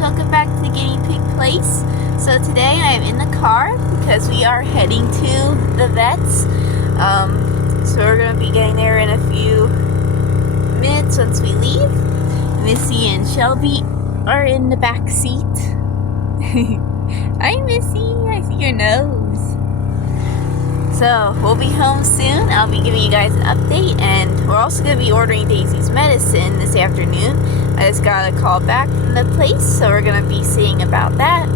welcome back to the guinea pig place. So today I am in the car because we are heading to the vets. So we're going to be getting there in a few minutes once we leave. Missy and Shelby are in the back seat. Hi Missy, I see your nose. So we'll be home soon. I'll be giving you guys an update, and we're also going to be ordering Daisy's medicine this afternoon. I just got a call back from the place, so we're going to be seeing about that.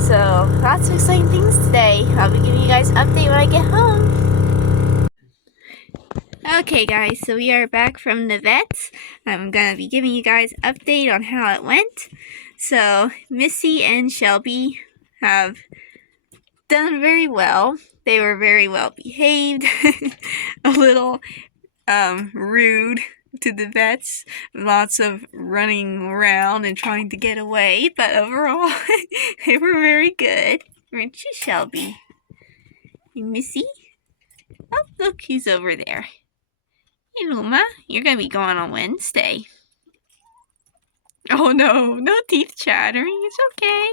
So lots of exciting things today. I'll be giving you guys an update when I get home. Okay guys, so we are back from the vets. I'm going to be giving you guys an update on how it went. So Missy and Shelby have done very well. They were very well behaved. A little rude to the vets. Lots of running around and trying to get away. But overall, they were very good. Weren't you, Shelby? And Missy? Oh, look who's over there. Hey, Luma. You're going to be going on Wednesday. Oh, no. No teeth chattering. It's okay.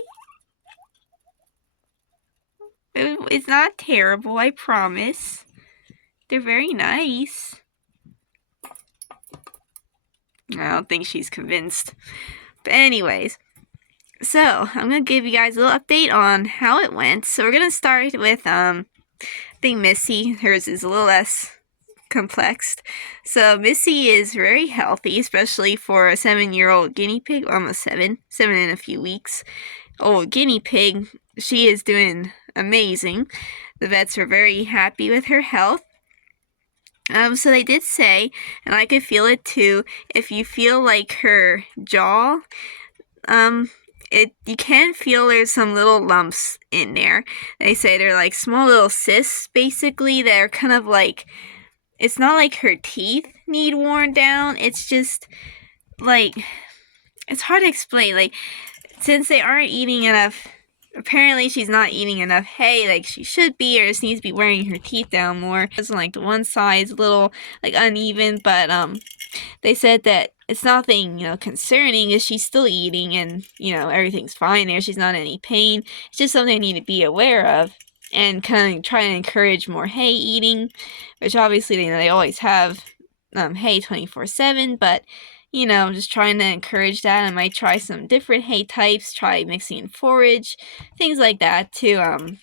It's not terrible, I promise. They're very nice. I don't think she's convinced. But anyways, so I'm going to give you guys a little update on how it went. So we're going to start with, I think Missy. Hers is a little less complex. So Missy is very healthy, especially for a 7-year-old guinea pig. Almost 7 in a few weeks. Old guinea pig. She is doing amazing. The vets are very happy with her health. So they did say, and I could feel it too, if you feel like her jaw, you can feel there's some little lumps in there. They say they're like small little cysts, basically. They're kind of like, it's not like her teeth need worn down. It's just like, it's hard to explain. Like, since they aren't eating enough, apparently she's not eating enough hay like she should be, or just needs to be wearing her teeth down more. It's like the one side's a little like uneven, but they said that it's nothing, concerning, is she's still eating and, everything's fine there. She's not in any pain. It's just something I need to be aware of and kind of try and encourage more hay eating, which obviously they always have hay 24/7, but just trying to encourage that. I might try some different hay types, try mixing in forage, things like that to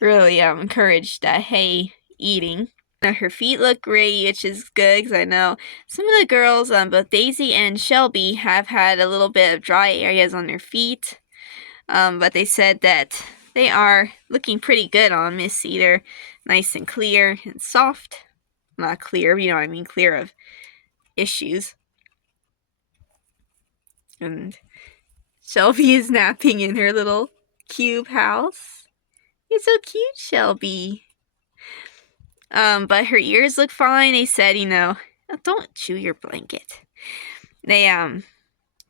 really encourage that hay eating. Her feet look great, which is good, because I know some of the girls, both Daisy and Shelby, have had a little bit of dry areas on their feet, but they said that they are looking pretty good on Missy. They're nice and clear and soft. Not clear, you know what I mean, clear of issues. And Shelby is napping in her little cube house. You're so cute, Shelby. But her ears look fine. They said, don't chew your blanket. They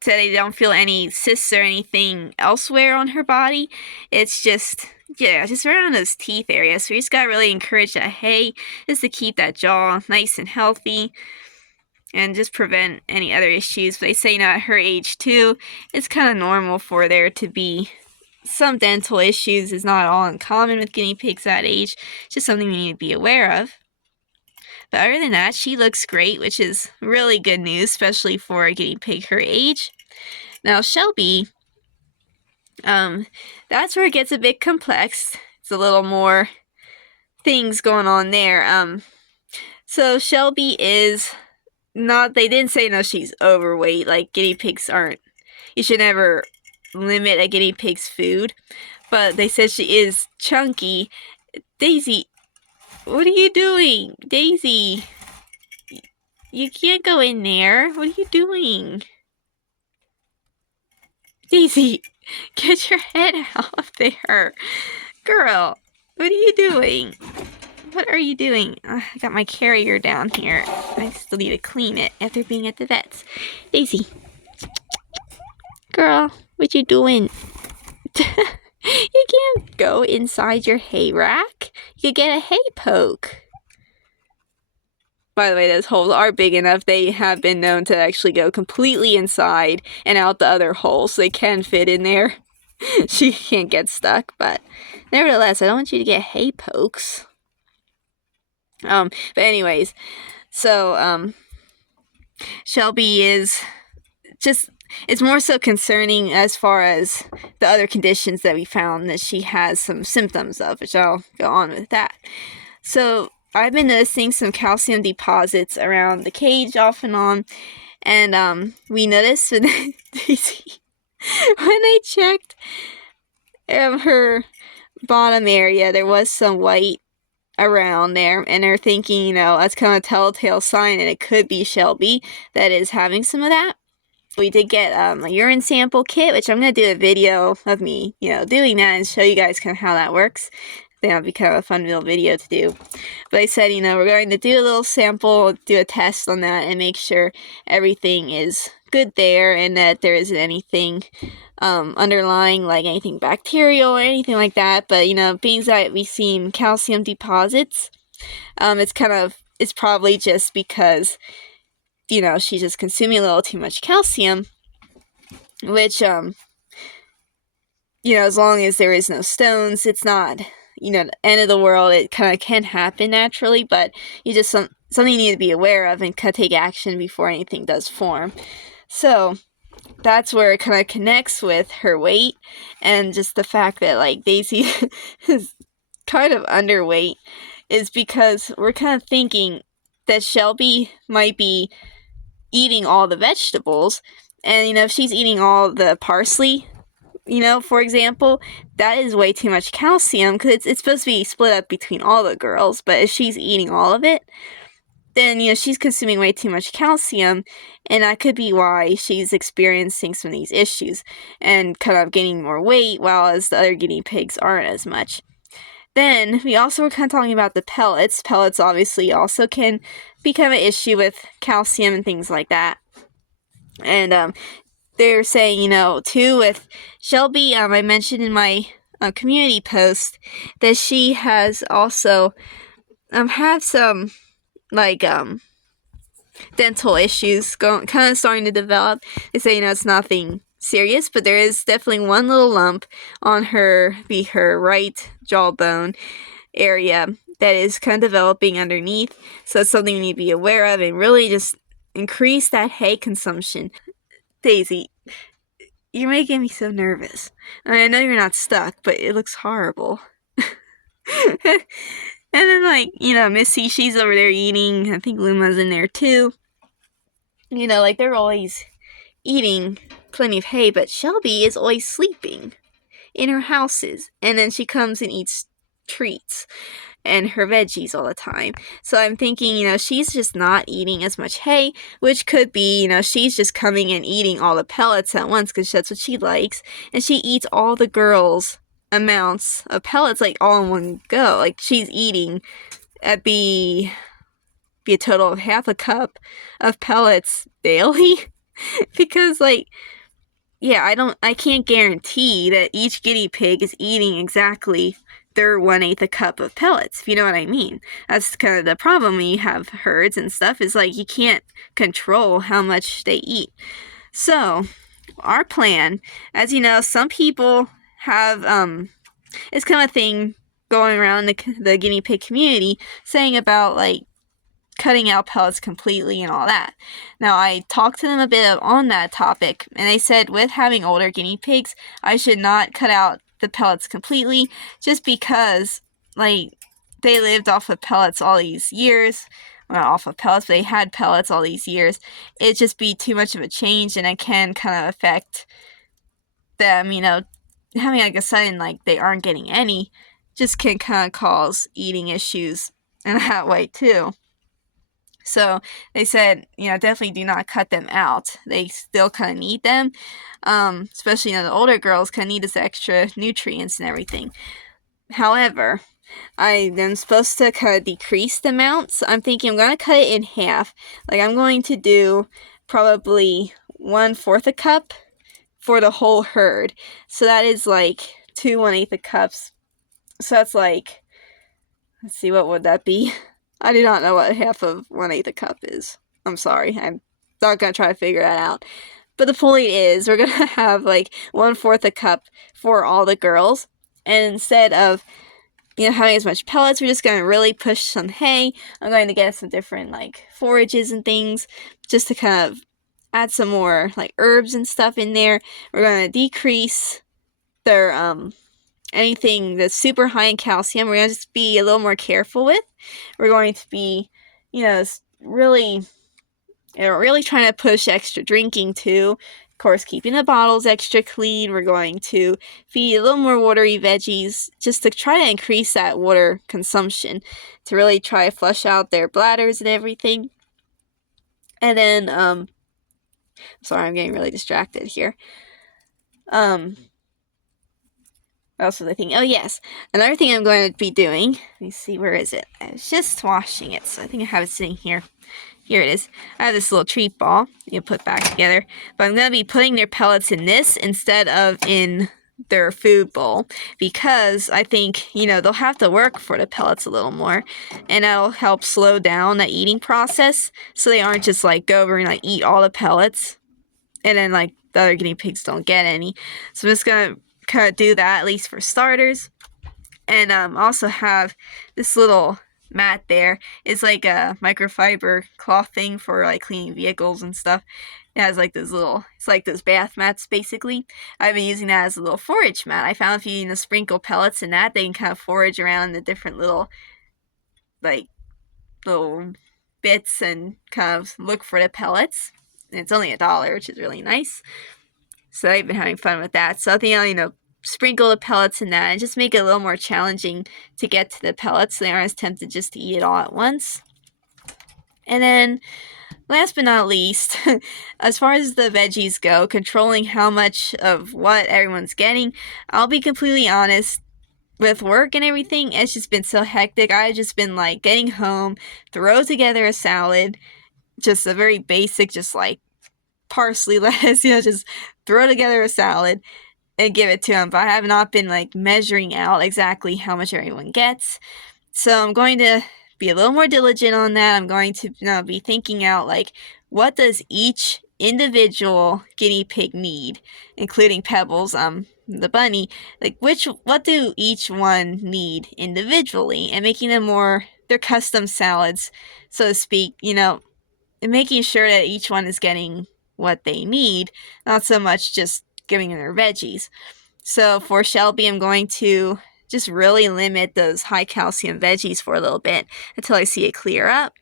said they don't feel any cysts or anything elsewhere on her body. It's just right around those teeth areas. So we just gotta really encourage that hay, just to keep that jaw nice and healthy and just prevent any other issues. But they say at her age too, it's kind of normal for there to be some dental issues. It's not all uncommon with guinea pigs that age. It's just something we need to be aware of. But other than that, she looks great, which is really good news, especially for a guinea pig her age. Now Shelby, that's where it gets a bit complex. It's a little more things going on there. So Shelby is not, they didn't say she's overweight. Like, guinea pigs aren't, you should never limit a guinea pig's food, but they said she is chunky. Daisy, what are you doing? Daisy, you can't go in there. What are you doing? Daisy, get your head out of there. Girl, what are you doing? What are you doing? I got my carrier down here. I still need to clean it after being at the vets. Daisy. Girl, what you doing? You can't go inside your hay rack. You could get a hay poke. By the way, those holes are big enough. They have been known to actually go completely inside and out the other hole, so they can fit in there. She can't get stuck, but nevertheless, I don't want you to get hay pokes. But anyways, so, Shelby is just, it's more so concerning as far as the other conditions that we found that she has some symptoms of, which I'll go on with that. So, I've been noticing some calcium deposits around the cage off and on, and we noticed when I checked her bottom area, there was some white around there, and they're thinking, that's kind of a telltale sign, and it could be Shelby that is having some of that. We did get a urine sample kit, which I'm going to do a video of me, doing that and show you guys kind of how that works. I think that'll be kind of a fun little video to do. But I said, we're going to do a little sample, do a test on that, and make sure everything is good there, and that there isn't anything underlying, like anything bacterial or anything like that. But being that we've seen calcium deposits, it's probably just because she's just consuming a little too much calcium, which as long as there is no stones, it's not the end of the world. It kind of can happen naturally, but you just something you need to be aware of and take action before anything does form. So that's where it kind of connects with her weight and just the fact that Daisy is kind of underweight, is because we're kind of thinking that Shelby might be eating all the vegetables, and if she's eating all the parsley, for example, that is way too much calcium, because it's supposed to be split up between all the girls, but if she's eating all of it, then she's consuming way too much calcium, and that could be why she's experiencing some of these issues and kind of gaining more weight, while as the other guinea pigs aren't as much. Then we also were kind of talking about the pellets. Pellets obviously also can become an issue with calcium and things like that. And they're saying, too, with Shelby, I mentioned in my community post that she has also had some dental issues kind of starting to develop. They say, it's nothing serious, but there is definitely one little lump on her right jawbone area that is kind of developing underneath. So it's something you need to be aware of and really just increase that hay consumption. Daisy, you're making me so nervous. I know you're not stuck, but it looks horrible. And then, Missy, she's over there eating. I think Luma's in there, too. They're always eating plenty of hay, but Shelby is always sleeping in her houses. And then she comes and eats treats and her veggies all the time. So I'm thinking, she's just not eating as much hay, which could be, she's just coming and eating all the pellets at once because that's what she likes. And she eats all the girls' amounts of pellets all in one go. She's eating be a total of half a cup of pellets daily because I can't guarantee that each guinea pig is eating exactly their 1/8 a cup of pellets, if you know what I mean. That's kind of the problem when you have herds and stuff, is you can't control how much they eat. So our plan, as you know, some people have it's kind of a thing going around the guinea pig community saying about cutting out pellets completely and all that. Now, I talked to them a bit on that topic, and they said with having older guinea pigs, I should not cut out the pellets completely, just because they lived off of pellets all these years. Well, not off of pellets, but they had pellets all these years. It'd just be too much of a change, and it can kind of affect them, having a sudden they aren't getting any just can kind of cause eating issues in that way too. So they said, definitely do not cut them out. They still kind of need them, especially the older girls kind of need this extra nutrients and everything. However, I am supposed to kind of decrease the amounts. I'm thinking I'm going to cut it in half. I'm going to do probably 1/4 a cup for the whole herd. So that is 2 1/8 cups. So that's let's see, what would that be? I do not know what half of 1/8 a cup is. I'm sorry. I'm not going to try to figure that out. But the point is, we're going to have like 1/4 a cup for all the girls. And instead of, having as much pellets, we're just going to really push some hay. I'm going to get some different like forages and things just to kind of add some more like herbs and stuff in there. We're going to decrease their anything that's super high in calcium. We're going to just be a little more careful with. We're going to be, really trying to push extra drinking too. Of course, keeping the bottles extra clean. We're going to feed a little more watery veggies just to try to increase that water consumption, to really try to flush out their bladders and everything. And then, sorry, I'm getting really distracted here. What else was I thinking? Oh, yes. Another thing I'm going to be doing, let me see, where is it? I was just washing it, so I think I have it sitting here. Here it is. I have this little treat ball you put back together, but I'm going to be putting their pellets in this instead of in their food bowl, because I think, they'll have to work for the pellets a little more, and that'll help slow down the eating process, so they aren't just like go over and like eat all the pellets, and then like the other guinea pigs don't get any. So I'm just going to kind of do that, at least for starters. And also have this little mat there. It's like a microfiber cloth thing for like cleaning vehicles and stuff. It has like those it's like those bath mats basically. I've been using that as a little forage mat. I found if you sprinkle pellets in that, they can kind of forage around the different little bits and kind of look for the pellets. And it's only $1, which is really nice. So I've been having fun with that. So I think I'll, sprinkle the pellets in that and just make it a little more challenging to get to the pellets so they aren't as tempted just to eat it all at once. And then, last but not least, as far as the veggies go, controlling how much of what everyone's getting, I'll be completely honest, with work and everything, it's just been so hectic. I've just been like getting home, throw together a salad, just a very basic, just like parsley, lettuce, just throw together a salad and give it to them, but I have not been like measuring out exactly how much everyone gets. So I'm going to be a little more diligent on that. I'm going to be thinking out like, what does each individual guinea pig need, including Pebbles, the bunny, like what do each one need individually, and making them their custom salads, so to speak, and making sure that each one is getting what they need, not so much just giving them their veggies. So for Shelby, I'm going to just really limit those high calcium veggies for a little bit until I see it clear up.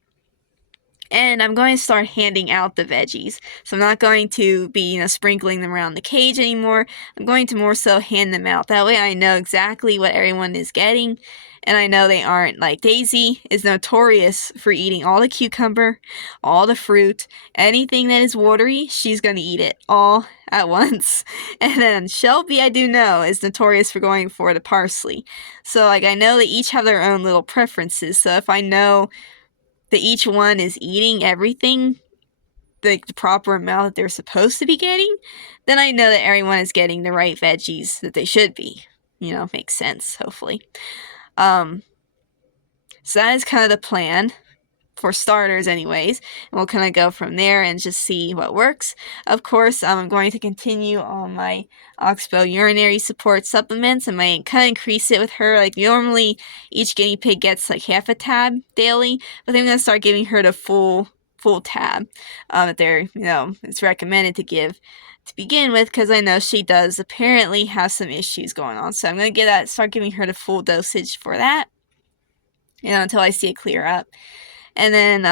And I'm going to start handing out the veggies. So I'm not going to be, sprinkling them around the cage anymore. I'm going to more so hand them out. That way I know exactly what everyone is getting. And I know they aren't, like Daisy is notorious for eating all the cucumber, all the fruit, anything that is watery, she's going to eat it all at once. And then Shelby, I do know, is notorious for going for the parsley. So, I know they each have their own little preferences. So if I know that each one is eating everything, the proper amount that they're supposed to be getting, then I know that everyone is getting the right veggies that they should be. Makes sense, hopefully. So that is kind of the plan, for starters anyways, and we'll kind of go from there and just see what works. Of course, I'm going to continue on my Oxbow urinary support supplements. I might kind of increase it with her. Like normally each guinea pig gets like half a tab daily, but I'm going to start giving her the full tab that it's recommended to give to begin with, because I know she does apparently have some issues going on. So I'm going to start giving her the full dosage for that, until I see it clear up. And then,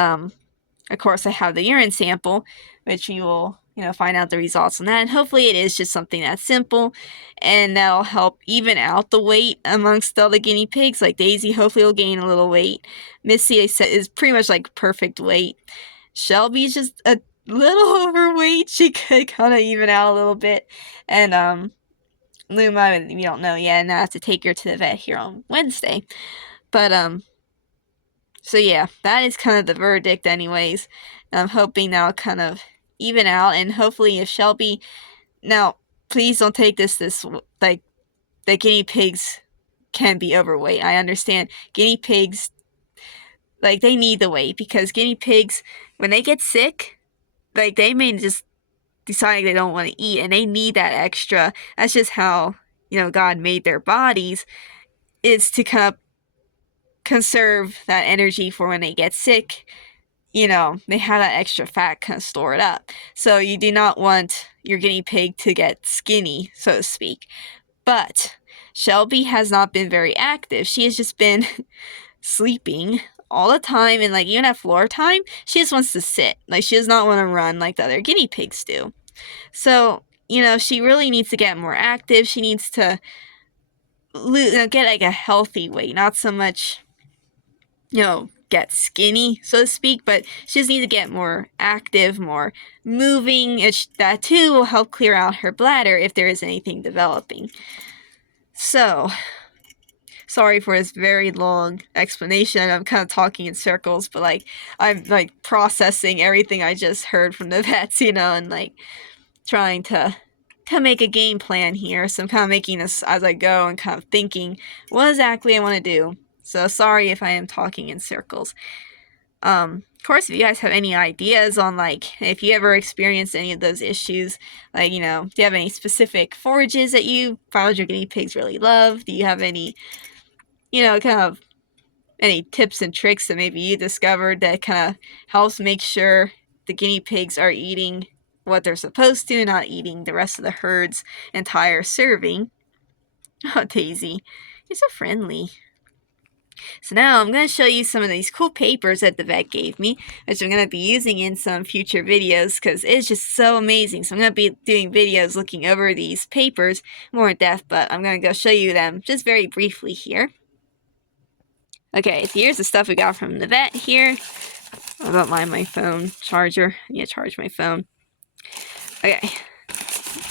of course, I have the urine sample, which you will, find out the results on that. And hopefully it is just something that's simple, and that'll help even out the weight amongst all the guinea pigs. Like Daisy hopefully will gain a little weight. Missy, they said, is pretty much like perfect weight. Shelby's just a little overweight. She could kind of even out a little bit. And Luma, we don't know yet, and I have to take her to the vet here on Wednesday. But so yeah, that is kind of the verdict anyways. I'm hoping that'll kind of even out, and hopefully if Shelby, now please don't take this like the guinea pigs can be overweight. I understand guinea pigs like, they need the weight, because guinea pigs, when they get sick, like, they may just decide they don't want to eat, and they need that extra. That's just how, God made their bodies, is to kind of conserve that energy for when they get sick. They have that extra fat kind of stored up. So you do not want your guinea pig to get skinny, so to speak. But Shelby has not been very active. She has just been sleeping all the time, and like even at floor time, she just wants to sit. Like, she does not want to run like the other guinea pigs do. So, she really needs to get more active. She needs to get like a healthy weight, not so much, get skinny, so to speak, but she just needs to get more active, more moving. That too will help clear out her bladder if there is anything developing. So, sorry for this very long explanation. I'm kind of talking in circles, but like, I'm like processing everything I just heard from the vets, and like trying to kind of make a game plan here. So I'm kind of making this as I go and kind of thinking what exactly I want to do. So sorry if I am talking in circles. Of course, if you guys have any ideas on, like, if you ever experienced any of those issues, like, do you have any specific forages that you found your guinea pigs really love? Do you have any, kind of any tips and tricks that maybe you discovered that kind of helps make sure the guinea pigs are eating what they're supposed to, not eating the rest of the herd's entire serving? Oh, Daisy, you're so friendly. So now I'm going to show you some of these cool papers that the vet gave me, which I'm going to be using in some future videos because it's just so amazing. So I'm going to be doing videos looking over these papers more in depth, but I'm going to go show you them just very briefly here. Okay, so here's the stuff we got from the vet here. I don't mind my phone charger. I need to charge my phone. Okay,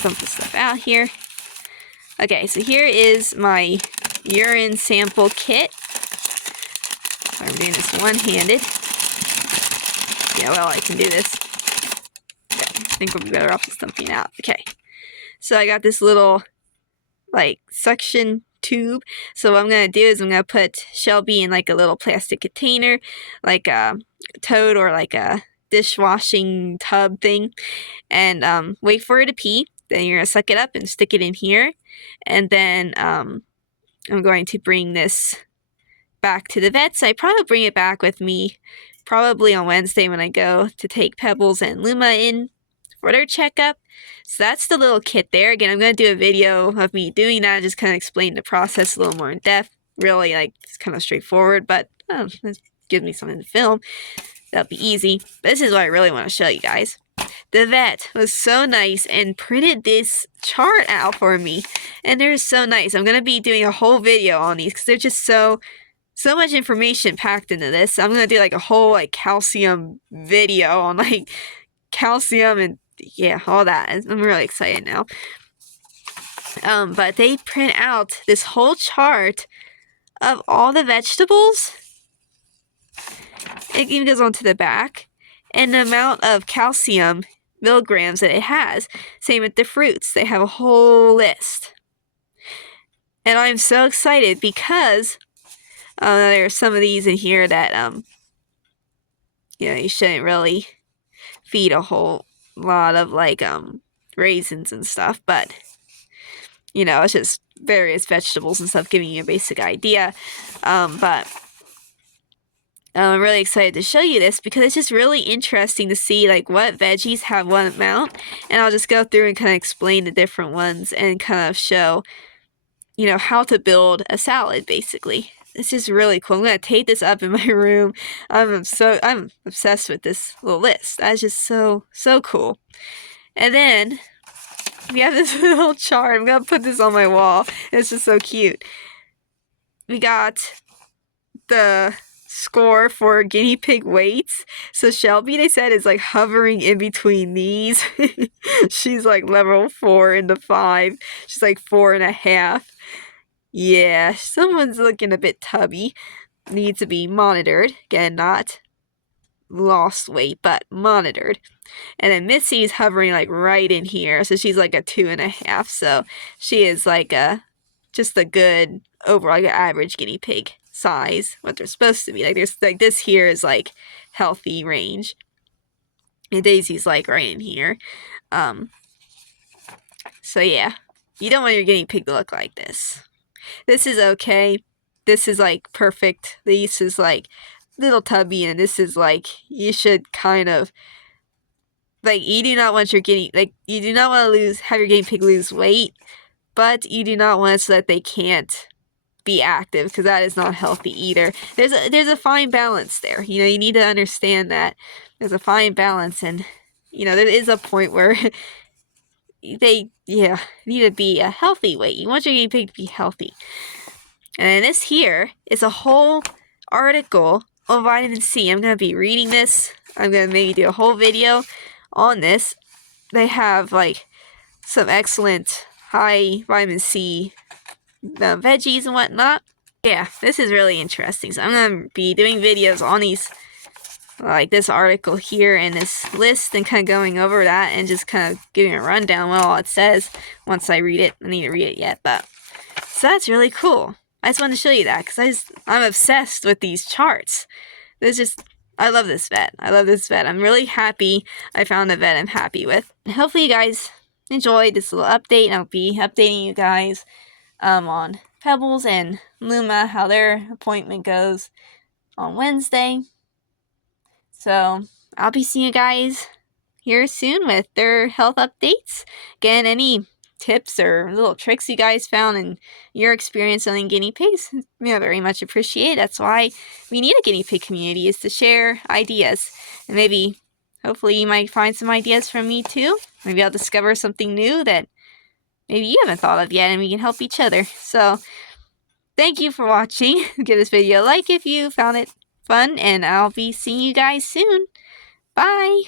dump this stuff out here. Okay, so here is my urine sample kit. I'm doing this one-handed. Yeah, well, I can do this. Okay, I think we'll be better off just dumping it out. Okay, so I got this little, like, suction tube. So what I'm going to do is I'm going to put Shelby in, like, a little plastic container, like a toad or, like, a dishwashing tub thing, and wait for her to pee. Then you're going to suck it up and stick it in here. And then I'm going to bring this back to the vet. So I probably bring it back with me probably on Wednesday when I go to take Pebbles and Luma in for their checkup. So that's the little kit there. Again, I'm going to do a video of me doing that, just kind of explain the process a little more in depth. Really, like, it's kind of straightforward, but this gives me something to film. That'll be easy. But this is what I really want to show you guys. The vet was so nice and printed this chart out for me. And they're so nice. I'm going to be doing a whole video on these because they're just so much information packed into this. I'm going to do like a whole like calcium video on like calcium and yeah, all that. I'm really excited now. But they print out this whole chart of all the vegetables. It even goes on to the back. And the amount of calcium milligrams that it has. Same with the fruits. They have a whole list. And I'm so excited because there are some of these in here that, you shouldn't really feed a whole lot of, like, raisins and stuff. But, it's just various vegetables and stuff giving you a basic idea. But I'm really excited to show you this because it's just really interesting to see like what veggies have what amount, and I'll just go through and kind of explain the different ones and kind of show, how to build a salad basically. It's just really cool. I'm going to tape this up in my room. I'm obsessed with this little list. That's just so cool. And then we have this little chart. I'm going to put this on my wall. It's just so cute. We got the score for guinea pig weights. So Shelby, they said, is like hovering in between these. She's like level 4 into 5. She's like 4.5. Yeah, someone's looking a bit tubby. Needs to be monitored. Again, not lost weight, but monitored. And then Missy's hovering like right in here. So she's like a 2.5. So she is like just a good overall, like an average guinea pig. size, what they're supposed to be. Like there's like this here is like healthy range, and Daisy's like right in here. So yeah, you don't want your guinea pig to look like this. This is okay. This is like perfect. This is like little tubby, and this is like you should kind of like you do not want your you do not want to have your guinea pig lose weight, but you do not want it so that they can't be active, because that is not healthy either. There's a fine balance there. You know, you need to understand that there's a fine balance, and you know there is a point where they need to be a healthy weight. You want your guinea pig to be healthy. And this here is a whole article on vitamin C. I'm going to be reading this. I'm going to maybe do a whole video on this. They have like some excellent high vitamin C veggies and whatnot. Yeah, this is really interesting. So I'm going to be doing videos on these, like this article here and this list, and kind of going over that and just kind of giving a rundown on all it says once I read it. I need to read it yet, but so that's really cool. I just wanted to show you that because I'm obsessed with these charts. I love this vet. I love this vet. I'm really happy I found a vet I'm happy with. And hopefully you guys enjoyed this little update. I'll be updating you guys on Pebbles and Luma, how their appointment goes on Wednesday. So I'll be seeing you guys here soon with their health updates. Again, any tips or little tricks you guys found in your experience owning guinea pigs, I very much appreciate. That's why we need a guinea pig community, is to share ideas. And maybe, hopefully you might find some ideas from me too. Maybe I'll discover something new that maybe you haven't thought of yet, and we can help each other. So thank you for watching. Give this video a like if you found it fun, and I'll be seeing you guys soon. Bye!